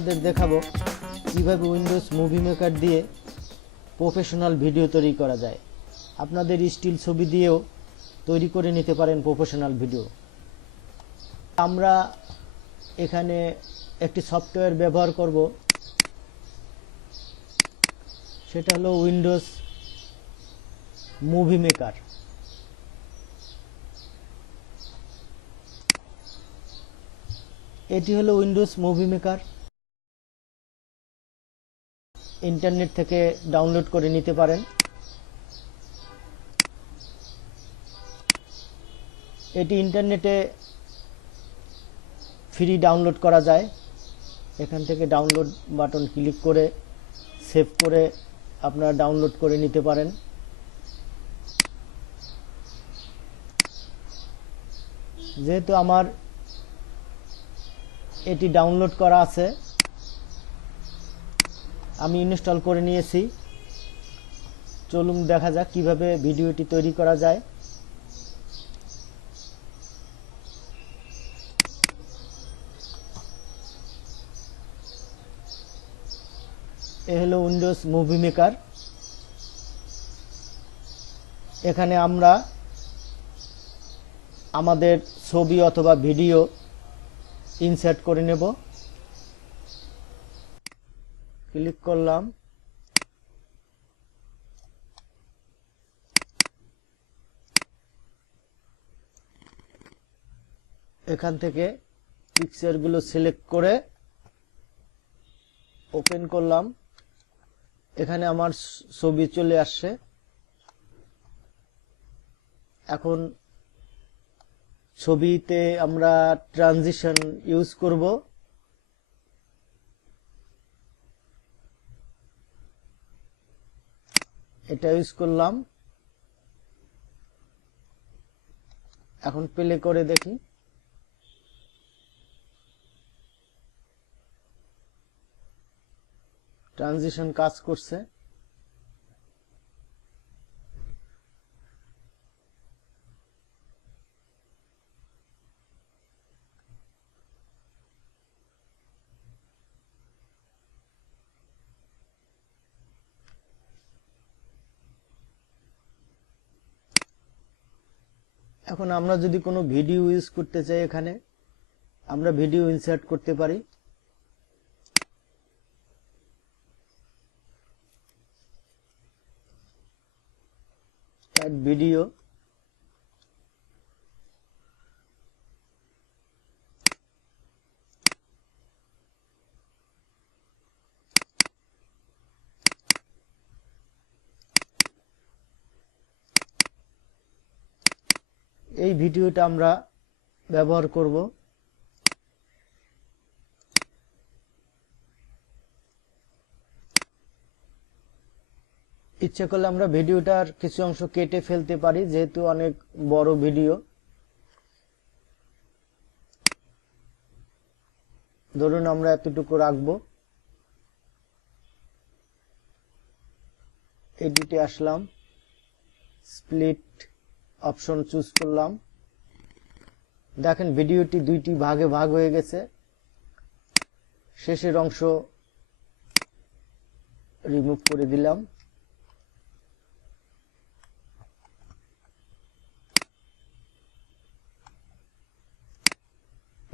আপনাদের দেখাবো কিভাবে উইন্ডোজ মুভি মেকার দিয়ে প্রফেশনাল ভিডিও তৈরি করা যায়। আপনাদের স্টিল ছবি দিয়েও তৈরি করে নিতে পারেন প্রফেশনাল ভিডিও। আমরা এখানে একটি সফটওয়্যার ব্যবহার করব, সেটা হলো উইন্ডোজ মুভি মেকার। এটি হলো উইন্ডোজ মুভি মেকার। ইন্টারনেট থেকে ডাউনলোড করে নিতে পারেন। এটি ইন্টারনেটে ফ্রি ডাউনলোড করা যায়। এখান থেকে ডাউনলোড বাটন ক্লিক করে সেভ করে আপনারা ডাউনলোড করে নিতে পারেন। যেহেতু আমার এটি ডাউনলোড করা আছে, আমি ইনস্টল করে নিয়েছি। চলুন দেখা যাক কিভাবে ভিডিওটি তৈরি করা যায়। এ হলো উইন্ডোজ মুভি মেকার। এখানে আমরা আমাদের ছবি অথবা ভিডিও ইনসার্ট করে নেব। ক্লিক করলাম। এখান থেকে পিকচারগুলো সিলেক্ট করে ওপেন করলাম। এখানে আমার ছবি চলে আসছে। এখন ছবিতে আমরা ট্রানজিশন ইউজ করব। এটা ইউজ করলাম। এখন প্লে করে দেখি। ট্রানজিশন কাজ করছে। এখন আমরা যদি কোনো ভিডিও ইউজ করতে চাই, এখানে আমরা ভিডিও ইনসার্ট করতে পারি। Add video. এই ভিডিওটা আমরা ব্যবহার করব। ইচ্ছে করলে আমরা ভিডিওটার কিছু অংশ কেটে ফেলতে পারি, যেহেতু অনেক বড় ভিডিও। ধরুন আমরা এতটুকু রাখবো। এডিটে আসলাম, স্প্লিট অপশন চুজ করলাম। দেখেন ভিডিওটি দুইটি ভাগে ভাগ হয়ে গেছে। শেষের অংশ রিমুভ করে দিলাম।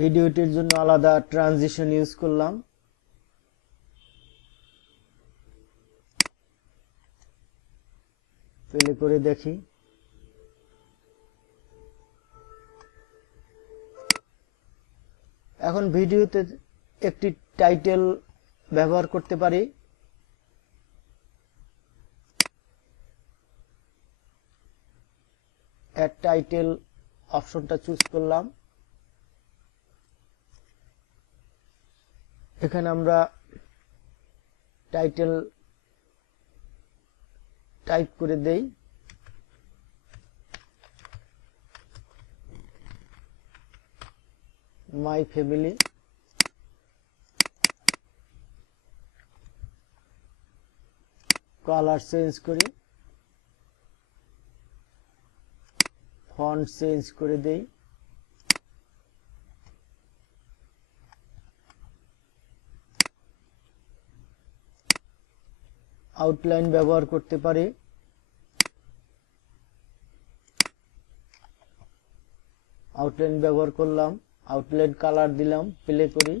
ভিডিওটির জন্য আলাদা ট্রানজিশন ইউজ করলাম। প্লে করে দেখি। এখন ভিডিওতে একটি টাইটেল ব্যবহার করতে পারি। অ্যাড টাইটেল অপশনটা চুজ করলাম। এখানে আমরা টাইটেল টাইপ করে দেই। My family. কালার চেঞ্জ করি, ফন্ট চেঞ্জ করে দেই। আউটলাইন ব্যবহার করতে পারি। আউটলাইন ব্যবহার করলাম, আউটলাইন কালার দিলাম, প্লে করি।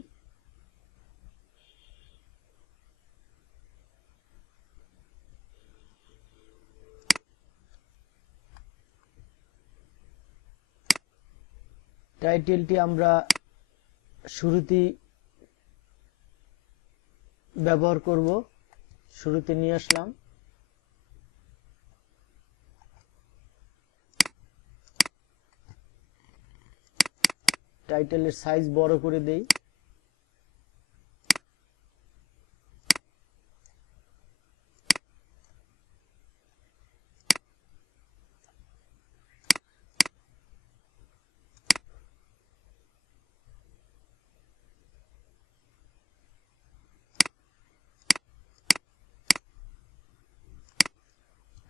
টাইটেলটি আমরা শুরুতেই ব্যবহার করব, শুরুতে নিয়ে আসলাম। টাইটেলের সাইজ বড় করে দেই।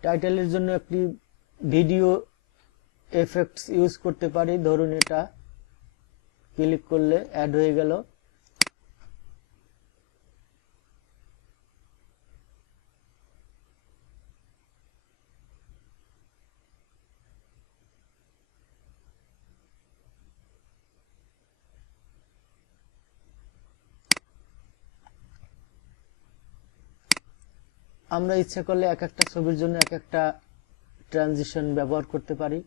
টাইটেলের জন্য একটি ভিডিও এফেক্টস ইউজ করতে পারি। ধরুন এটা ক্লিক করলে অ্যাড হয়ে গেল। আমরা ইচ্ছা করলে এক একটা ছবির জন্য এক একটা ট্রানজিশন ব্যবহার করতে পারি।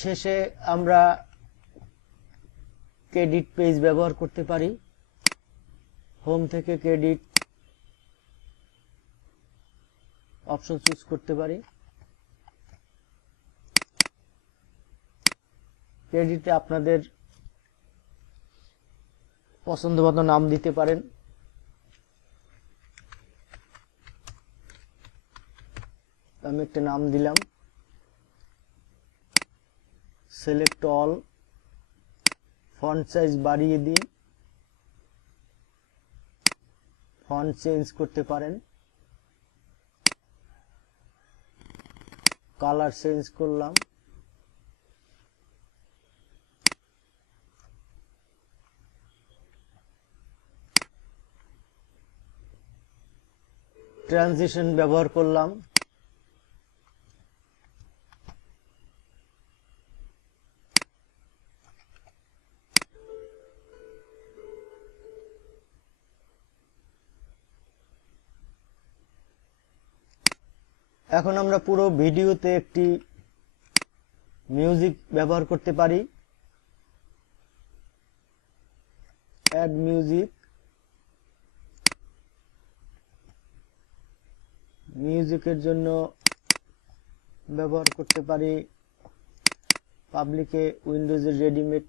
শেষে আমরা ক্রেডিট পেজ ব্যবহার করতে পারি। হোম থেকে ক্রেডিট অপশন চুজ করতে পারি। ক্রেডিটে আপনাদের পছন্দমতো নাম দিতে পারেন। আমি একটা নাম দিলাম, সিলেক্ট অল। ফন্ট সাইজ বাড়িয়ে দিন, ফন্ট চেঞ্জ করতে পারেন। কালার চেঞ্জ করলাম। ট্রানজিশন ব্যবহার করলাম। এখন আমরা পুরো ভিডিওতে একটি মিউজিক ব্যবহার করতে পারি। Add music. মিউজিকের জন্য ব্যবহার করতে পারি পাবলিকে উইন্ডোজের রেডিমেড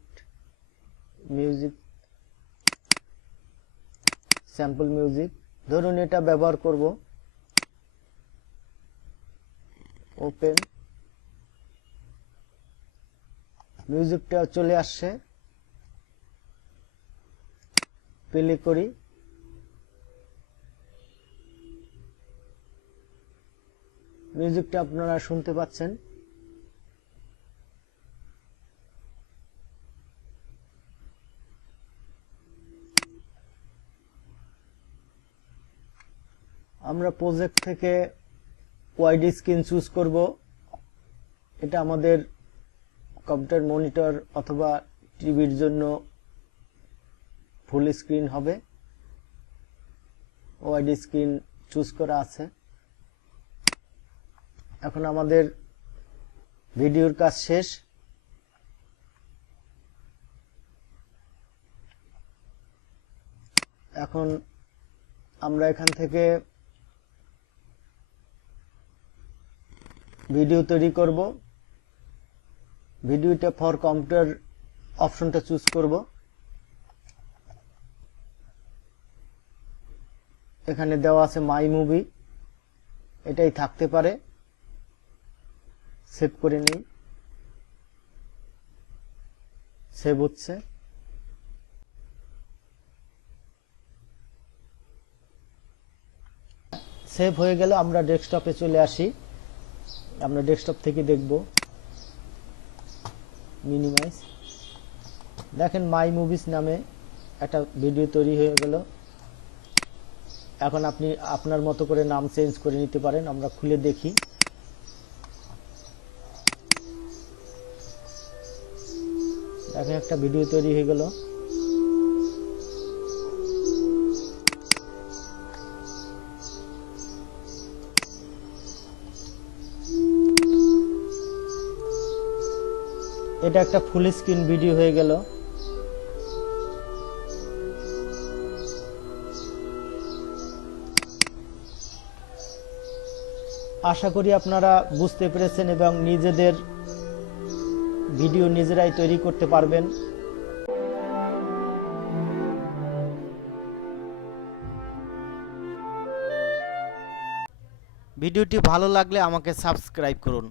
মিউজিক, স্যাম্পল মিউজিক। ধরুন এটা ব্যবহার করব। ওপেন, মিউজিকটা চলে আসছে, প্লে করি। মিউজিকটা আপনারা শুনতে পাচ্ছেন। আমরা প্রজেক্ট থেকে ওয়াইড স্ক্রিন চুজ করব। এটা আমাদের কম্পিউটার মনিটর অথবা টিভির জন্য ফুল স্ক্রিন হবে। ওয়াইড স্ক্রিন চুজ করা আছে। এখন আমাদের ভিডিওর কাজ শেষ। এখন আমরা এখান থেকে ভিডিও তৈরি করব। ভিডিওটা ফর কম্পিউটার অপশনটা চুজ করব। এখানে দেওয়া আছে মাই মুভি, এটাই থাকতে পারে। সেভ করে নিই। সেভ হচ্ছে। সেভ হয়ে গেল। আমরা ডেস্কটপে চলে আসি, আমরা ডেস্কটপ থেকে দেখব। মিনিমাইজ, দেখেন মাই মুভিজ নামে একটা ভিডিও তৈরি হয়ে গেল। এখন আপনি আপনার মতো করে নাম চেঞ্জ করে নিতে পারেন। আমরা খুলে দেখি। দেখেন একটা ভিডিও তৈরি হয়ে গেল। এটা একটা ফুল স্ক্রিন ভিডিও হয়ে গেল। আশা করি আপনারা বুঝতে পেরেছেন এবং নিজেদের ভিডিও নিজেরাই তৈরি করতে পারবেন। ভিডিওটি ভালো লাগলে আমাকে সাবস্ক্রাইব করুন।